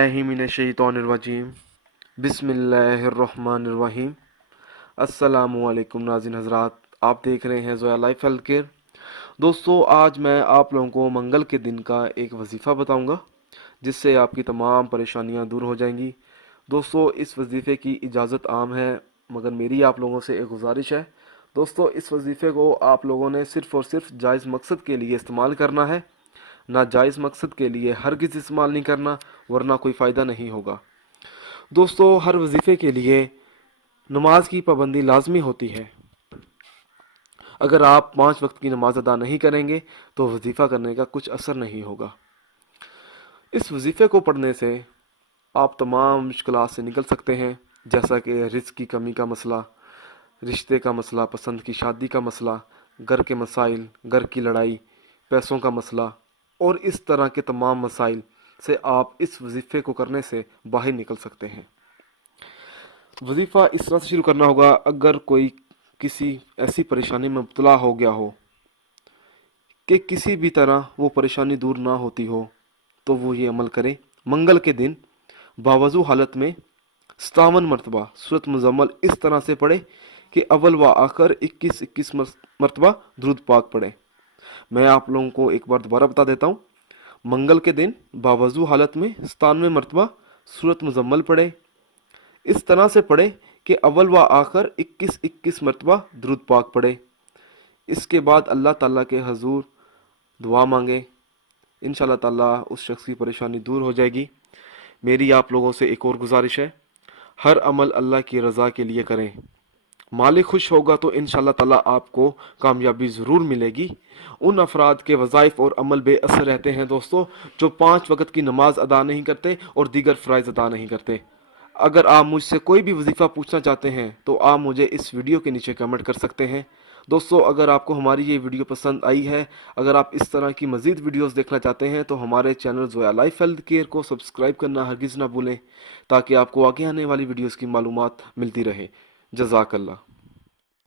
बिस्मिल्लाहि मिनश्शैतानिर्रजीम बिस्मिल्लाहिर्रहमानिर्रहीम। अस्सलामुअलैकुम नाज़रीन हज़रात, आप देख रहे हैं ज़ोया लाइफ हेल्थ केयर। दोस्तों, आज मैं आप लोगों को मंगल के दिन का एक वजीफ़ा बताऊंगा जिससे आपकी तमाम परेशानियां दूर हो जाएंगी। दोस्तों, इस वजीफ़े की इजाज़त आम है, मगर मेरी आप लोगों से एक गुजारिश है। दोस्तों, इस वजीफ़े को आप लोगों ने सिर्फ़ और सिर्फ जायज़ मकसद के लिए इस्तेमाल करना है, नाजायज़ मकसद के लिए हरगिज़ इस्तेमाल नहीं करना, वरना कोई फ़ायदा नहीं होगा। दोस्तों, हर वजीफ़े के लिए नमाज की पाबंदी लाजमी होती है। अगर आप 5 वक्त की नमाज अदा नहीं करेंगे तो वजीफ़ा करने का कुछ असर नहीं होगा। इस वजीफ़े को पढ़ने से आप तमाम मुश्किलात से निकल सकते हैं, जैसा कि रिज़्क़ की कमी का मसला, रिश्ते का मसला, पसंद की शादी का मसला, घर के मसाइल, घर की लड़ाई, पैसों का मसला और इस तरह के तमाम मसाइल से आप इस वजीफ़े को करने से बाहर निकल सकते हैं। वजीफ़ा इस तरह से शुरू करना होगा, अगर कोई किसी ऐसी परेशानी में मुब्तला हो गया हो कि किसी भी तरह वो परेशानी दूर ना होती हो, तो वो ये अमल करे। मंगल के दिन बावजू हालत में 57 मरतबा सूरत मुज़म्मल इस तरह से पढ़े कि अव्वल व आखिर 21 मरतबा दुरूद पाक पढ़े। मैं आप लोगों को एक बार दोबारा बता देता हूँ। मंगल के दिन बावजू हालत में 97 मरतबा सूरत मुज़म्मल पढ़े, इस तरह से पढ़े कि अव्वल व आखिर 21 मरतबा दुरूद पाक पढ़े। इसके बाद अल्लाह ताला के हजूर दुआ मांगे, इंशाल्लाह ताला उस शख्स की परेशानी दूर हो जाएगी। मेरी आप लोगों से एक और गुजारिश है, हर अमल अल्लाह की रज़ा के लिए करें। मालिक खुश होगा तो इंशाल्लाह ताला आपको कामयाबी ज़रूर मिलेगी। उन अफराद के वज़ाइफ और अमल बेअसर रहते हैं दोस्तों, जो 5 वक्त की नमाज अदा नहीं करते और दीगर फ़राइज़ अदा नहीं करते। अगर आप मुझसे कोई भी वजीफ़ा पूछना चाहते हैं तो आप मुझे इस वीडियो के नीचे कमेंट कर सकते हैं। दोस्तों, अगर आपको हमारी ये वीडियो पसंद आई है, अगर आप इस तरह की मज़ीद वीडियोस देखना चाहते हैं तो हमारे channel Zoya life health care को सब्सक्राइब करना हरगिज़ ना भूलें, ताकि आपको आगे आने वाली वीडियोस की मालूमात मिलती रहे। जज़ाकल्लाह।